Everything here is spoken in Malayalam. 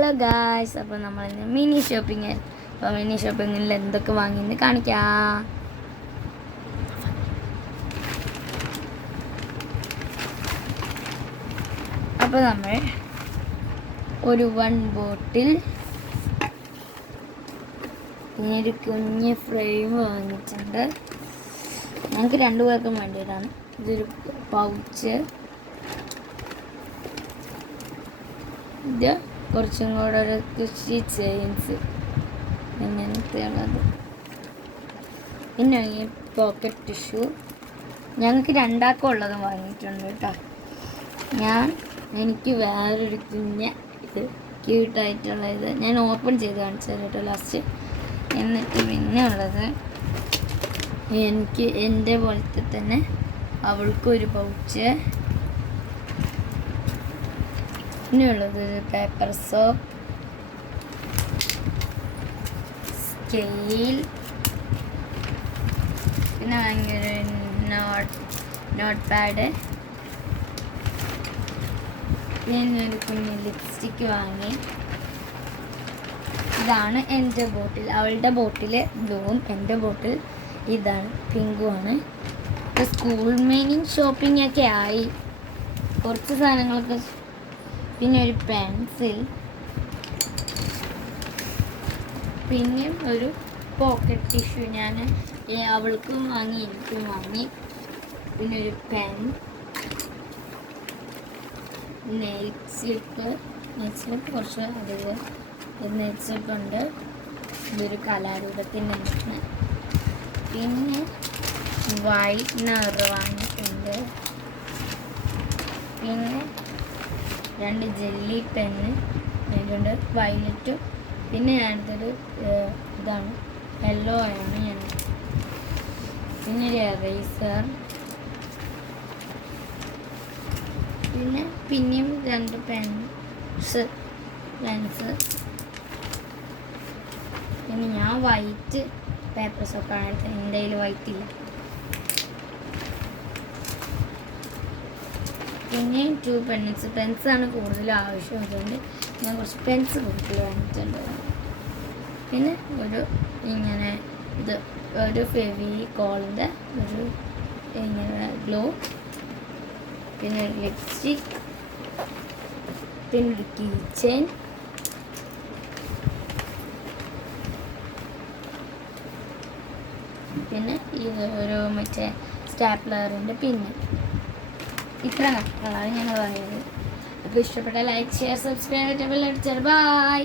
ഹലോ ഗായ്സ്, അപ്പോൾ നമ്മളിന്ന് മിനി ഷോപ്പിംഗ്. അപ്പോൾ മിനി ഷോപ്പിങ്ങിൽ എന്തൊക്കെ വാങ്ങിയെന്ന് കാണിക്കാം. അപ്പോൾ നമ്മൾ ഒരു 1 ബോട്ടിൽ, പിന്നെ ഒരു കുഞ്ഞ് ഫ്രെയിം വാങ്ങിയിട്ടുണ്ട്. ഞങ്ങൾക്ക് 2 പേർക്കും വേണ്ടിയിട്ടാണ്. ഇതൊരു പൗച്ച്, ഇത് കുറച്ചും കൂടെ ഒരു കൃഷി ചെയിൻസ് ഇങ്ങനത്തെയുള്ളത്. പിന്നെ ഈ പോക്കറ്റ് ടിഷ്യൂ ഞങ്ങൾക്ക് 2 ആൾക്കും ഉള്ളത് വാങ്ങിയിട്ടുണ്ട് കേട്ടോ. എനിക്ക് വേറൊരു കുഞ്ഞ് ഇത് ക്യൂട്ടായിട്ടുള്ള ഇത് ഞാൻ ഓപ്പൺ ചെയ്ത് കാണിച്ചത് കേട്ടോ ലാസ്റ്റ്. എന്നിട്ട് പിന്നെ ഉള്ളത് എനിക്ക് എൻ്റെ പോലത്തെ തന്നെ അവൾക്കൊരു പൗച്ച്, പിന്നെയുള്ളത് പേപ്പർ സോപ്പ്, സ്കെയിൽ, പിന്നെ ഭയങ്കര നോട്ട് പാഡ്, പിന്നെ ഒരു കുഞ്ഞ് ലിപ്സ്റ്റിക്ക് വാങ്ങി. ഇതാണ് എൻ്റെ ബോട്ടിൽ. അവളുടെ ബോട്ടിൽ ബ്ലൂവും എൻ്റെ ബോട്ടിൽ ഇതാണ് പിങ്കുമാണ്. സ്കൂൾ മെയിനിങ് ഷോപ്പിംഗ് ഒക്കെ ആയി, കുറച്ച് സാധനങ്ങളൊക്കെ. പിന്നെ ഒരു പെൻസിൽ, പിന്നെ ഒരു പോക്കറ്റ് ടിഷ്യൂ ഞാൻ അവൾക്കും വാങ്ങി എനിക്കും വാങ്ങി. പിന്നെ ഒരു പെൻ, നെയിൽ സ്ലിപ്പ് കുറച്ച് അധികം നെയിൽ സ്ലിപ്പുണ്ട്. ഇതൊരു കലാരൂപത്തിൻ്റെ. പിന്നെ വൈറ്റ്നർ വാങ്ങിയിട്ടുണ്ട്. പിന്നെ 2 ജെല്ലി പെന്ന് അതിലുണ്ട്, വയലറ്റും. പിന്നെ ഞാനതൊരു ഇതാണ് യെല്ലോ ആണ് ഞാൻ. പിന്നെ ഒരു എറേസർ, പിന്നെയും 2 പെൻസ്. പിന്നെ ഞാൻ വൈറ്റ് പേപ്പേഴ്സൊക്കെയാണ് എടുത്തത്, എൻ്റെ കയ്യിൽ വൈറ്റ് ഇല്ല. പിന്നെ 2 പെൻസാണ് കൂടുതൽ ആവശ്യം, അതുകൊണ്ട് ഞാൻ കുറച്ച് പെൻസ് കൂടുതൽ വാങ്ങിയിട്ടുണ്ട്. പിന്നെ ഒരു ഇങ്ങനെ ഇത് ഒരു ഫെവിക്കോളിൻ്റെ ഒരു ഇങ്ങനെ ഗ്ലൂ, പിന്നെ ഒരു ലിപ്സ്റ്റിക്, പിന്നെ ഒരു കീ ചെയിൻ, പിന്നെ ഇത് ഒരു മറ്റേ സ്റ്റാപ്ലറിൻ്റെ പിന്നെ. ഇത്ര കഷ്ടങ്ങളാണ് ഞാൻ പറയുന്നത്. അപ്പോൾ ഇഷ്ടപ്പെട്ട ലൈക്ക്, ഷെയർ, സബ്സ്ക്രൈബ്, ബെൽ അടിച്ചാൽ ബൈ.